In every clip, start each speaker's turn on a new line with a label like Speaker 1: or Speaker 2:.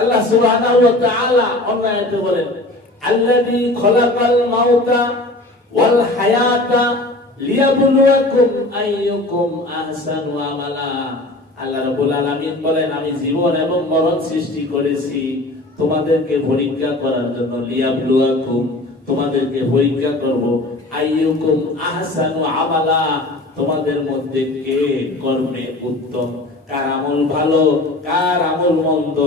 Speaker 1: আল্লাহ সুবহানাহু ওয়া তাআলা অন্য আয়াতে বলেন, আল্লাযী খলাকাল মাউতা ওয়াল হায়াতা লিয়াবলুয়াকুম আইয়ুকুম আহসানু আমালা। আল্লাহ রাব্বুল আলামিন বলেন, আমি জীবন এবং মরণ সৃষ্টি করেছি। তোমাদেরকে পরীক্ষা করার জন্য লিয়াবলুয়াকুম, তোমাদেরকে পরীক্ষা করব। আইয়ুকুম আহসানু আমালা। তোমাদের মধ্যে কে কর্মে উত্তম? কার আমল ভালো কার আমল মন্দ,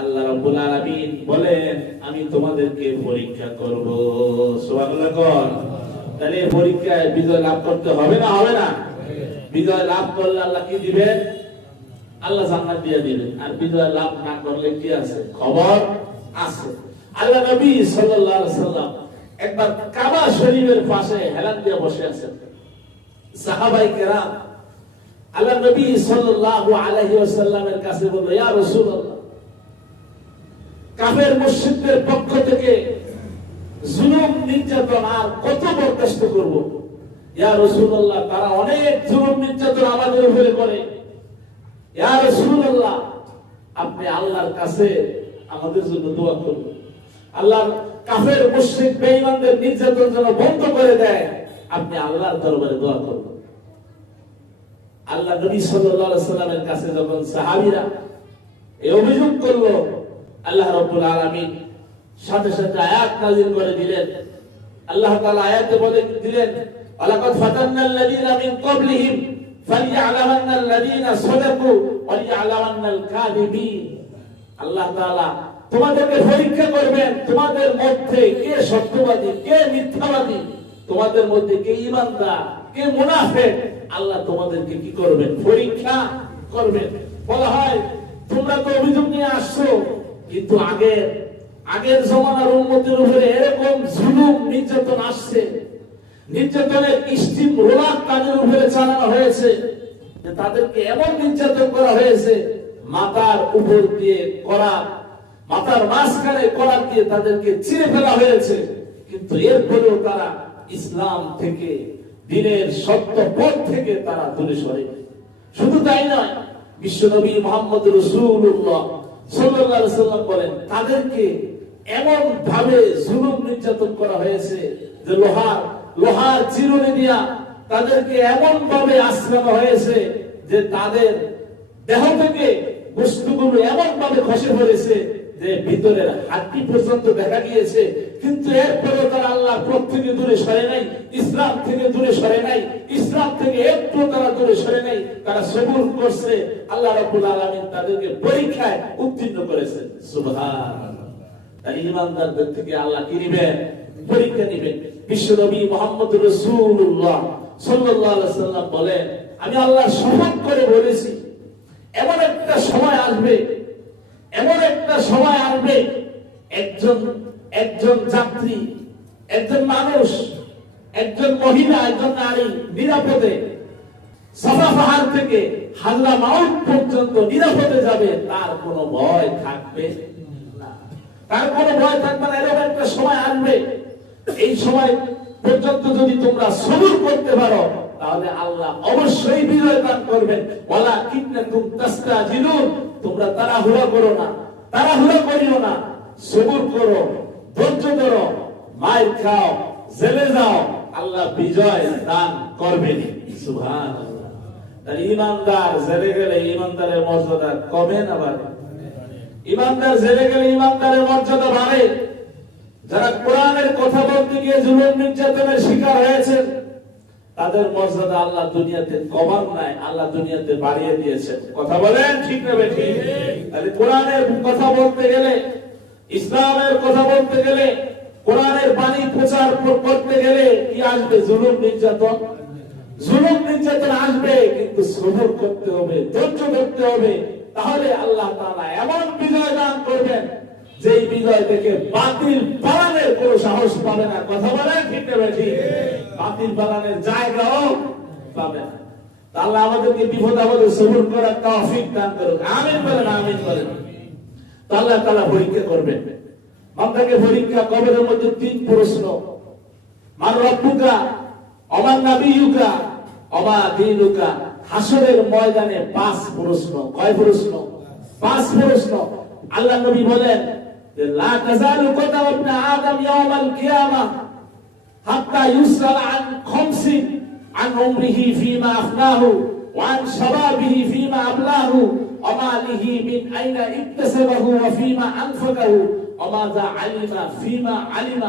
Speaker 1: আল্লাহ রাব্বুল আলামিন বলেন, আমি তোমাদেরকে পরীক্ষা করব। সুবহানাল্লাহ কোন। তাহলে পরীক্ষায় বিজয় লাভ করতে হবে না হবে না? বিজয় লাভ করলে আল্লাহ কি দিবেন? আল্লাহ জান্নাত দিয়ে দিবেন। আর বিজয় লাভ না করলে কি আছে? খবর আছে। আল্লাহ নবী সাল্লাল্লাহু আলাইহি সাল্লাম একবার কাবা শরীফের পাশে হেলান দিয়ে বসে আছেন। সাহাবাই কেরাম আল্লাহ নবী সাল্লাল্লাহু আলাইহি ওয়াসাল্লামের কাছে বলল, ইয়া রাসূলুল্লাহ, কাফের পক্ষ থেকে জুলুম, নির্যাতন আর কত বরদাস্ত করব? ইয়া তারা অনেক জুলুম, নির্যাতন আমাদের উপরে করে। ইয়া রাসূলুল্লাহ, আপনি আল্লাহর কাছে আমাদের জন্য দোয়া করুন। আল্লাহর কাফের মুশরিক বেঈমানদের নির্যাতন যেন বন্ধ করে দেয়, আপনি আল্লাহর দরবারে দোয়া করুন। আল্লাহ নবী সাল্লামের কাছে যখন সাহাবীরা এই অভিযোগ করল, আল্লাহ রাব্বুল আলামিন সাথে সাথে আয়াত নাযিল করে দিলেন। আল্লাহ তাআলা আয়াতে বলে দিলেন কাযিবিন আল্লাহ তাআলা তোমাদেরকে পরীক্ষা করবেন, তোমাদের মধ্যে কে সত্যবাদী, কে মিথ্যাবাদী, তোমাদের মধ্যে কে ঈমানদার, কে মুনাফিক আল্লাহ তোমাদেরকে কি করবেন? পরীক্ষা করবেন। বলা হয়, তোমরা তো অভিযোগ নিয়ে আসছো, কিন্তু আগের আগের জমানার উন্নতির উপরে এরকম জুলুম, নির্যাতন আসছে। নির্যাতনের স্টিম রোলার তাদের উপরে চালানো হয়েছে তাদেরকে এমন নির্যাতন করা হয়েছে, মাথার উপর দিয়ে করা, মাথার মাঝখানে করার দিয়ে তাদেরকে চিরে ফেলা হয়েছে। কিন্তু এরপরেও তারা ইসলাম থেকে দিনের সত্য পথ থেকে তারা দূরে সরে। শুধু তাই নয় বিশ্বনবী মোহাম্মদ রসুল্লাহ সাল্লাম বলেন, তাদেরকে এমন ভাবে জুলুম নির্যাতন করা হয়েছে যে লোহার লোহার চিরুনি দিয়া তাদেরকে এমন ভাবে আশ্রানো হয়েছে যে তাদের দেহ থেকে বস্তুগুলো এমন ভাবে খসে পড়েছে যে ভিতরের হাড্ডি পর্যন্ত দেখা গিয়েছে কিন্তু এরপরে তারা আল্লাহ পথ থেকে দূরে সরে নাই, ইসলাম থেকে দূরে সরে নাই, ইসলাম থেকে একটু তারা দূরে সরে নাই, তারা সবুর করছে। আল্লাহ রাব্বুল আলামিন তাদেরকে পরীক্ষায় উত্তীর্ণ করেছেন। সুবহানাল্লাহ। তাই ইমানদারদের থেকে আল্লাহ কি নিবেন? পরীক্ষা নিবেন। বিশ্বনবী মোহাম্মদ রাসূলুল্লাহ সাল্লাল্লাহু আলাইহি সাল্লাম বলেন, আমি আল্লাহ শপথ করে বলেছি, এমন একটা সময় আসবে, এমন একটা সময় আসবে, একজন একজন যাত্রী, একজন মানুষ, একজন মহিলা, একজন নারী নিরাপদে সাফা পাহাড় থেকে হাল্লা মাউন্ট পর্যন্ত নিরাপদে যাবে, তার কোনো ভয় থাকবে তার কোনো ভয় থাকবে না, এরকম একটা সময় আসবে। এই সময় পর্যন্ত যদি তোমরা সবুর করতে পারো, তাহলে আল্লাহ অবশ্যই বিজয় দান করবেন। ওয়ালা কিন্নাকুম তাস্তাজিলুন, তোমরা তাড়াহুড়া করো না তারা তাড়াহুড়া করিও না, সবুর করো। ধৈর্য ধরো। মায়ের খাও জেলে যাও। আল্লাহ বিজয় দান করবেন। তাহলে ইমানদার জেলে গেলে ইমানদারের মর্যাদা কমে না বাড়ে? ইমানদার জেলে গেলে ইমানদারের মর্যাদা বাড়ে? যারা কোরআনের কথা বলতে গিয়ে জুলুম নির্যাতনের শিকার হয়েছেন তাদের মর্যাদা আল্লাহ দুনিয়াতে কমান নাই আল্লাহ দুনিয়াতে বাড়িয়ে দিয়েছেন। কথা বলেন ঠিক না বেঠি তাহলে কোরআনের কথা বলতে গেলে ইসলামের কথা বলতে গেলে, কোরআনের বাণী প্রচার করতে গেলে কি আসবে? জুলুম নির্যাতন? জুলুম নির্যাতন আসবে, কিন্তু সবর করতে হবে, ধৈর্য ধরতে হবে। তাহলে আল্লাহ তাআলা এমন বিজয় দান করবেন, যেই বিজয় থেকে বাতিল পালানের কোন সাহস পাবে না। কথা ঠিক না ঠিক। বাতিল পালানের জায়গাও পাবে না। তা আল্লাহ আমাদেরকে বিপদ আপদে সবর করার তৌফিক দান করুক। আমিন বলেন আমিন বলেন। তালা তালা পরীক্ষা করবেন। আপনাকে পরীক্ষা কবরের মধ্যে তিন প্রশ্ন। মান রব্বুকা, অমান নাবিউকা অমা দিনুকা। হাসরের ময়দানে পাঁচ প্রশ্ন। কয় প্রশ্ন? পাঁচ প্রশ্ন। আল্লাহ নবী বলেন যে, লা তাজালু কদামুন আদম ইয়াউমাল কিয়ামাহ হাত্তা ইউসআল আন খামসিন, আন উমরিহি ফিমা আফনাহু, ওয়া আন শাবাবিহি ফিমা আবলাহু। وماله من أين اكتسبه وفيما أنفقه وماذا علم فيما علم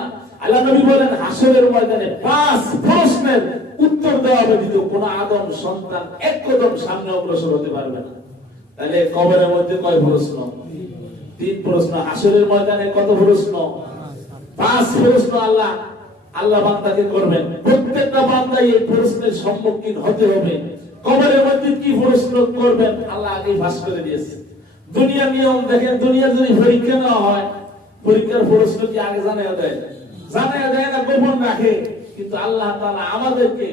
Speaker 1: আল্লাহ নবী বলেন হাসরের ময়দানে পাঁচ প্রশ্নের উত্তর দেওয়া ব্যতীত কোন আদম সন্তান এক কদম সামনে অগ্রসর হতে পারবে না তাহলে কবরের মধ্যে কয় প্রশ্ন তিন প্রশ্ন হাসরের ময়দানে কত প্রশ্ন পাঁচ প্রশ্ন আল্লাহ আল্লাহ বান্দাকে করবেন প্রত্যেকটা বান্দাই এই প্রশ্নের সম্মুখীন হতে হবে কবরের মধ্যে কি প্রশ্ন করবেন? আল্লাহ আগে ভাস করে দিয়েছে। দুনিয়ার নিয়ম দেখেন, দুনিয়ার যদি পরীক্ষা নেওয়া হয়, পরীক্ষার প্রশ্ন কি আগে জানা দেয়? জানা দেয় না, গোপন রাখে। কিন্তু আল্লাহ তাআলা আমাদেরকে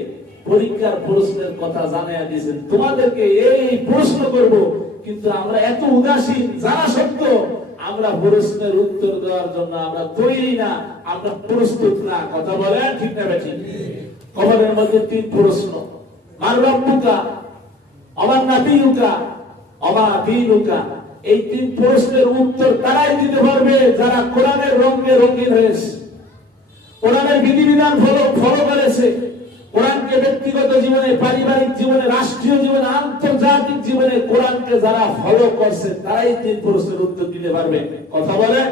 Speaker 1: পরীক্ষার প্রশ্নের কথা জানাইয়া দিয়েছেন। তোমাদেরকে এই প্রশ্ন করব, কিন্তু আমরা এত উদাসীন, জানা সত্ত্বেও আমরা প্রশ্নের উত্তর দেওয়ার জন্য আমরা তৈরি না, আমরা প্রস্তুত না। কথা বলে ঠিক না বেঠিক? কবরের মধ্যে তিন প্রশ্ন। ব্যক্তিগত জীবনে, পারিবারিক জীবনে, রাষ্ট্রীয় জীবনে, আন্তর্জাতিক জীবনে কোরআনকে যারা ফলো করছে, তারাই তিন প্রশ্নের উত্তর দিতে পারবে। কথা বলেন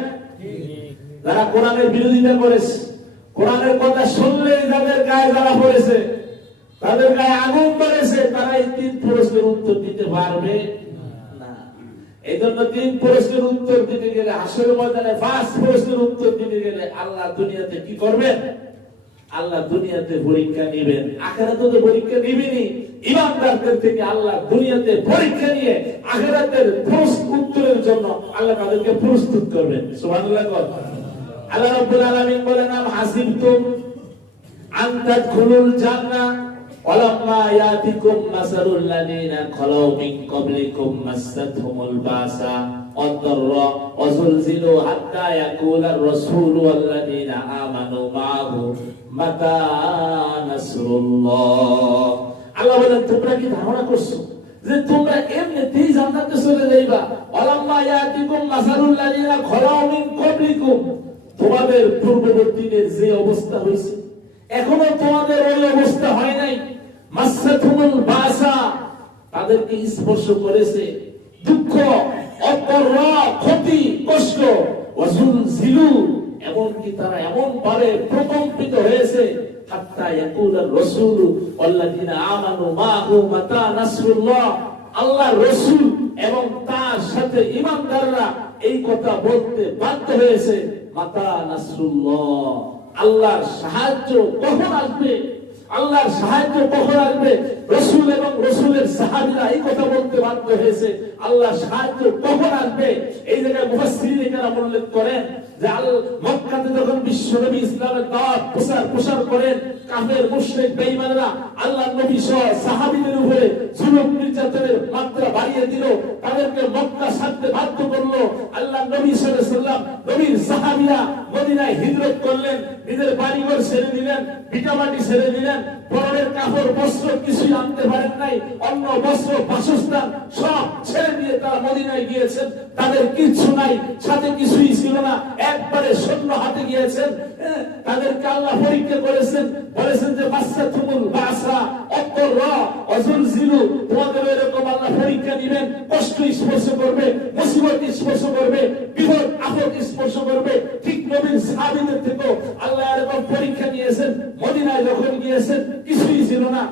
Speaker 1: যারা কোরআনের বিরোধিতা করেছে, কোরআনের কথা শুনলেই যাদের গায়ে যারা পড়েছে। তাদের গায়ে আগুন করেছে তারা এই তিন প্রশ্নের উত্তর দিতে পারবে? এই জন্য তিন প্রশ্নের উত্তর দিতে গেলে আসল ময়দানে প্রশ্নের উত্তর দিতে গেলে আল্লাহ দুনিয়াতে কি করবেন? আল্লাহ দুনিয়াতে পরীক্ষা নেবেন। আখেরাতে তো পরীক্ষা নিবেনি ইমানদারদের থেকে আল্লাহ দুনিয়াতে পরীক্ষা নিয়ে আখেরাতের উত্তরের জন্য আল্লাহ তাদেরকে প্রস্তুত করবেন। সুবহানাল্লাহ আল্লাহ রাব্বুল আলামিন বলেন, আম হাসিবতুম আন তাদখুলুল ولما ياتكم مثل الذين خلوا من قبلكم مستهم الباساء والضراء وزلزلوا حتى يقول الرسول والذين امنوا معه متى نصر الله আল্লাহ বলেন তোমরা কি ধারণা করছো যে তোমরা এমনিতেই জান্নাতে চলে যাইবা ওয়ালাম্মা ইয়াতিকুম মাসালুল লাযিনা খলাউ মিন ক্বাবলিকুম তোমাদের পূর্ববর্তীদের যে অবস্থা হয়েছে এখনও তোমাদের ওই অবস্থা হয় নাই। বাসা তাদেরকে স্পর্শ করেছে। দুঃখ ক্ষতি, কষ্ট, ওয়াজুল জিলু তারা এমন প্রকম্পিত হয়েছে, হাত্তা রাসূল আল্লাযিনা আমানু মাহু মাতা নাসরুল্লাহ। আল্লাহর রাসূল এবং তার সাথে ঈমানদাররা এই কথা বলতে বাধ্য হয়েছে, মাতা নাসরুল্লাহ। আল্লাহর সাহায্য কখন আসবে আল্লাহর সাহায্য কখন আসবে রসুল এবং রসুলের সাহাবিরা এই কথা বলতে বাধ্য হয়েছে আল্লাহর সাহায্য কখন আসবে? এই জায়গায় মুফাসসিরিন উল্লেখ করেন যে আল মক্কাতে যখন বিশ্বনবী ইসলামের দাওয়াত প্রসার করেন, কাফের আল্লাহর নবী সহ উপরে নির্যাতনের মাত্রা বাড়িয়ে দিল, তাদেরকে মক্কা বাধ্য করল। আল্লাহ নবী সাল্লাম নবীর মদিনায় হিজরত করলেন, নিজের বাড়িঘর ছেড়ে দিলেন, ভিটামাটি ছেড়ে দিলেন পরনের কাপড় বস্ত্র কিছুই আনতে পারেন নাই। অন্য বস্ত্র বাসস্থান সব ছেড়ে দিয়ে তারা মদিনায় গিয়েছেন। তাদের কিছু নাই সাথে কিছুই ছিল না। একবারে শূন্য হাতে গিয়েছেন। হ্যাঁ, তাদেরকে আল্লাহ পরীক্ষা করেছেন। বলেছেন যে বাচ্চা তুমুল বাসা অত্তর র অজুল জিলু। তোমাদের এরকম আল্লাহ পরীক্ষা দিবেন। কষ্ট স্পর্শ করবে মুসিবত স্পর্শ করবে বিপদ আপদ স্পর্শ করবে। ঠিক নবীর সাহাবীদের থেকেও আল্লাহ এরকম পরীক্ষা নিয়েছেন। মদিনায় গিয়েছেন কিছুই ছিল না।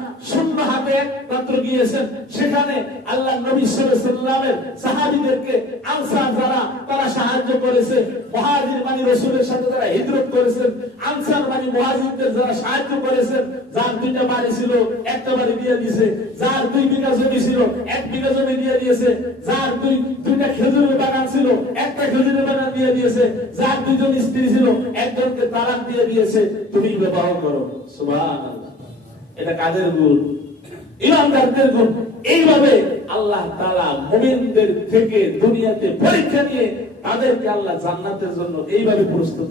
Speaker 1: গিয়েছেন, সেখানে আল্লাহ নবী সাল্লামের সাহাবীদেরকে আনসার যারা তারা সাহায্য করেছে। মহাজির মানে রসুলের সাথে যারা হিজরত করেছেন। আনসার মানে মহাজিরদের যারা সাহায্য করেছেন। যার দুইটা বাড়ি ছিল, একটা বাড়ি দিয়ে দিয়েছে। যার দুই বিঘা জমি ছিল, এক বিঘা জমি দিয়ে দিয়েছে। যার দুই, দুইটা খেজুরের বাগান ছিল, একটা খেজুরের বাগান দিয়ে দিয়েছে। যার দুইজন স্ত্রী ছিল, একজনকে তালাক দিয়ে দিয়েছে। তুমি ব্যবহার করো। সুবহানাল্লাহ। এটা কাদের গুণ ইমানদারদের এইভাবে আল্লাহ মুমিনদের থেকে দুনিয়াতে পরীক্ষা নিয়ে তাদেরকে আল্লাহ জান্নাতের জন্য এইভাবে প্রস্তুত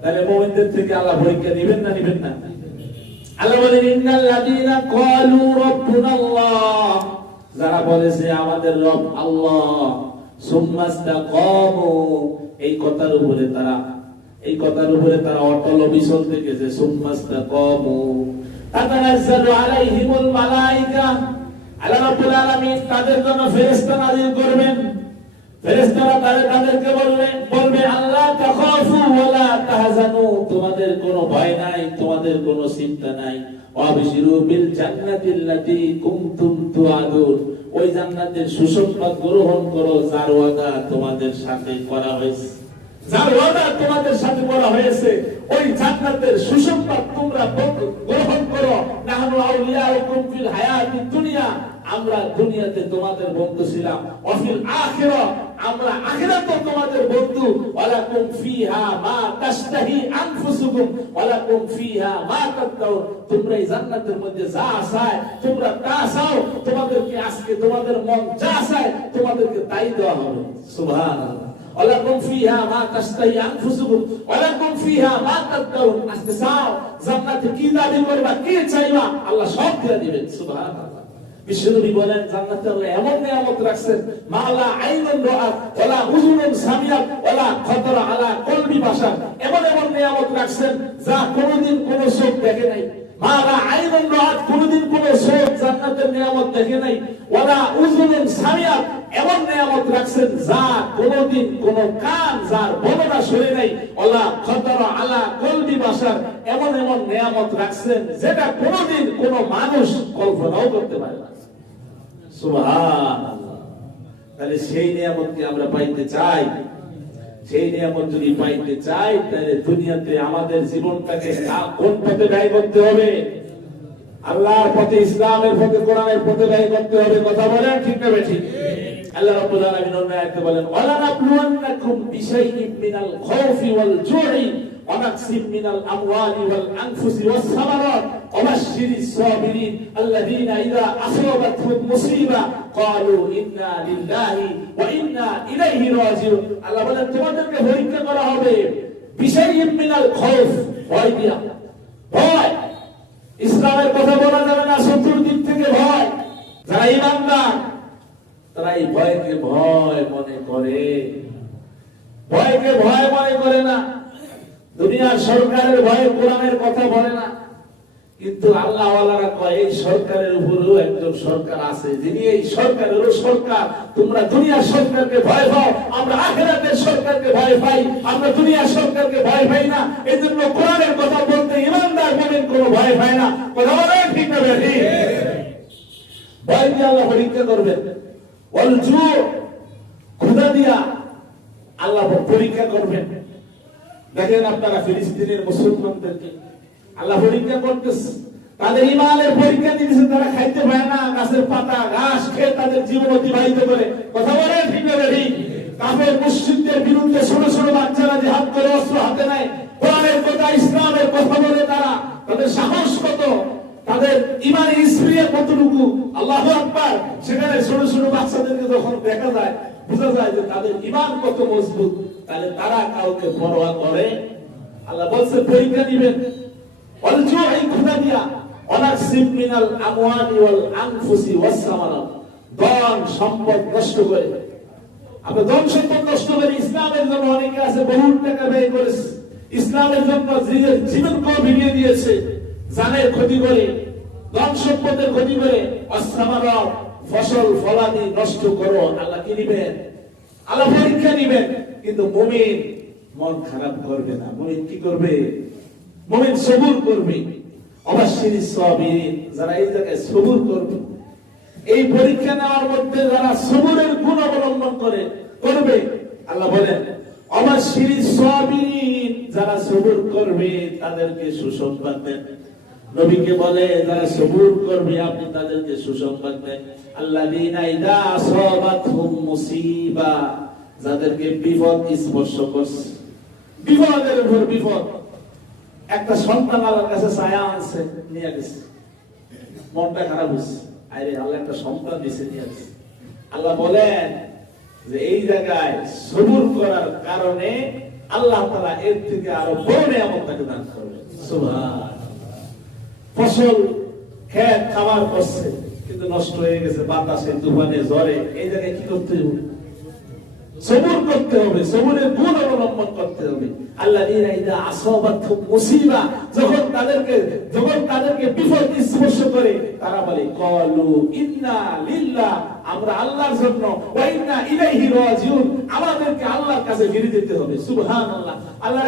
Speaker 1: তাহলে মুমিনদের থেকে আল্লাহ পরীক্ষা নেবেন না নেবেন না? আল্লাহ বলেন ক্বালু রাব্বুনা আল্লাহ যারা বলেছে আমাদের রব আল্লাহ সুম্মাস্তাকামু এই কথার উপরে তারা, এই কথার উপরে তারা অটল অবিচল থেকেছে সুম্মাস্তাকামু তাতানাজ্জালু আলাইহিমুল আল্লাহ রাব্বুল আলামিন তাদের জন্য ফেরেশতা নাযিল করবেন। ফেরেশতারা তাদের তাদেরকে বলবে বলবে, আল্লাহ তাখাফু ওয়ালা তাহজানু। তোমাদের কোনো ভয় নাই, তোমাদের কোনো চিন্তা নাই। ওয়াবশিরু বিল কুনতুম তুআদুন। ওই জান্নাতের সুসংবাদ গ্রহণ করো, যার ওয়াদা তোমাদের সাথে করা হয়েছে। যার ওয়াদা তোমাদের সাথে করা হয়েছে, ওই জান্নাতের সুসংবাদ তোমরা গ্রহণ আমরা দুনিয়াতে তোমাদের বন্ধু ছিলাম। অফিল আখিরা আমরা আখিরাতে তোমাদের বন্ধু। ওয়ালাকুম ফিহা মা তাশতাহি আনফুসুকুম। ওয়ালাকুম ফিহা মা তাদাউন তোমরা এই জান্নাতের মধ্যে যা চায়, তোমরা তা চাও। তোমাদেরকে আজকে তোমাদের মন যা চায়, তোমাদেরকে তাই দেওয়া হবে। সুবহানাল্লাহ। ওয়ালাকুম ফিহা মা তাশতাহি আনফুসুকুম। ওয়ালাকুম ফিহা মা তাদাউন আজকে চাও। জান্নাতে কি দাবি করবা, কি চাইবা, আল্লাহ সব দিয়ে দিবেন বিশ্বনবী বলেন, জান্নাতে আল্লাহ এমন নিয়ামত রাখছেন আলা কলবি এমন এমন নিয়ামত রাখছেন, যা কোনোদিন কোনো চোখ দেখে নাই। মালা আইনুন রাআত কোনোদিন কোনো চোখ জান্নাতের নিয়ামত দেখে নাই। ওয়ালা উযুনুন সামিয়াত এমন রাখছেন যা কোনোদিন কোনো কান, যার বর্ণনা শুনে নাই ওয়ালা খাতারা আলা কলবি বাশার এমন এমন নিয়ামত রাখছেন, যেটা কোনোদিন কোনো মানুষ কল্পনাও করতে পারে না। তাহলে সেই নিয়ামতকে আমরা পাইতে চাই? সেই নিয়ামত যদি পাইতে চাই, তাহলে দুনিয়াতে আমাদের জীবনটাকে কোন পথে ব্যয় করতে হবে? আল্লাহর পথে, ইসলামের পথে, কোরআনের পথে ব্যয় করতে হবে, কথা বলেন ঠিক না বেঠিক? আল্লাহ রাব্বুল তোমাদেরকে পরীক্ষা করা হবে ইসলামের কথা বলা যাবে না চতুর্দিক থেকে ভয়। যারা ইমানদার তারা এই ভয়কে ভয় মনে করে। ভয়কে ভয় মনে করে না। দুনিয়ার সরকারের ভয়ে কোরআনের কথা বলে না। কিন্তু আল্লাহ এই সরকারের উপরেও একজন সরকার আছে, যিনি এই সরকারেরও সরকার। তোমরা দুনিয়ার সরকারকে ভয় পাও, আমরা আখেরাতের সরকারকে ভয় পাই, আমরা দুনিয়ার সরকারকে ভয় পাই না। এই জন্য কোরআনের কথা বলতে ইমানদার বলেন কোনো ভয় পায় না। কথা বলেন ঠিক ভয় দিয়ে আল্লাহ পরীক্ষা করবেন। ক্ষুদা দিয়া আল্লাহ পরীক্ষা করবেন। দেখেন আপনারা ফিলিস্তিনের মুসলমানদেরকে, আল্লাহ পরীক্ষা করতেছে। তাদের ইমানের পরীক্ষা দিতেছে, তারা খাইতে পায় না, গাছের পাতা, ঘাস খেয়ে তাদের জীবন অতিবাহিত করে। কথা বলে ঠিক না কাফের মুসলিমদের বিরুদ্ধে ছোট ছোট বাচ্চারা যে হাত করে, অস্ত্র হাতে নেয়। কোরআনের কথা, ইসলামের কথা বলে তারা। তাদের সাহস কত? তাদের ইমানের স্প্রিয়া কতটুকু? আল্লাহ আকবার। সেখানে ছোট ছোট বাচ্চাদেরকে যখন দেখা যায়, বোঝা যায় যে তাদের ইমান কত মজবুত। তাহলে তারা কাউকে পরোয়া করে? আল্লাহ বলছে, পরীক্ষা দিবেন অলজুই খুদা দিয়া আমওয়ালি ওয়াল আনফুসি সম্পদ নষ্ট করে। আপনি সম্পদ নষ্ট করে ইসলামের জন্য অনেকে আছে বহু টাকা ব্যয় করেছে। ইসলামের জন্য নিজের জীবনকেও ভিড়িয়ে দিয়েছে। জানের ক্ষতি করে, ধন সম্পদের ক্ষতি করে অসামারক ফসল ফলাদি নষ্ট করো, আল্লাহ কি নিবেন আল্লাহ পরীক্ষা নিবেন। কিন্তু মুমিন মন খারাপ করবে না। মুমিন কি করবে? মুমিন সবুর করবে। অবশ্যই সাবিরিন যারা এই জায়গায় সবুর করবে। এই পরীক্ষা নেওয়ার মধ্যে যারা সবুরের গুণ অবলম্বন করে, করবে, আল্লাহ বলেন, অবশ্যই সাবিরিন যারা সবুর করবে, তাদেরকে সুসংবাদ দেন। নবীকে বলে, যারা সবুর করবে, আপনি তাদেরকে সুসংবাদ দেন। মুসিবা, যাদেরকে বিপদ স্পর্শ করছে। বিপদের উপর বিপদ। একটা সন্তান আল্লাহর কাছে ছায়া আনছে, নিয়ে গেছে। মনটা খারাপ হচ্ছে আরে, আল্লাহ একটা সন্তান দিছে নিয়ে গেছে। আল্লাহ বলেন যে, এই জায়গায় সবুর করার কারণে আল্লাহ তাআলা এর থেকে আরও বড় নিয়ামত তাকে দান করবে সুবহান। ফসল খেত খাবার করছে, কিন্তু নষ্ট হয়ে গেছে, বাতাসে, তুফানে, ঝড়ে, এই জায়গায় কি করতে হবে? সবুর করতে হবে, সবুরের গুণ অবলম্বন করতে হবে। আল্লাহ মুসিবা যখন তাদেরকে যখন তাদেরকে বিপদ স্পর্শ করে, তারা বলে, কলু ইন্না আমরা আল্লাহর জন্য, ওয়া ইলাইহি রাজিউন আমাদেরকে আল্লাহর কাছে ফিরে যেতে হবে। সুবহানাল্লাহ। আল্লাহ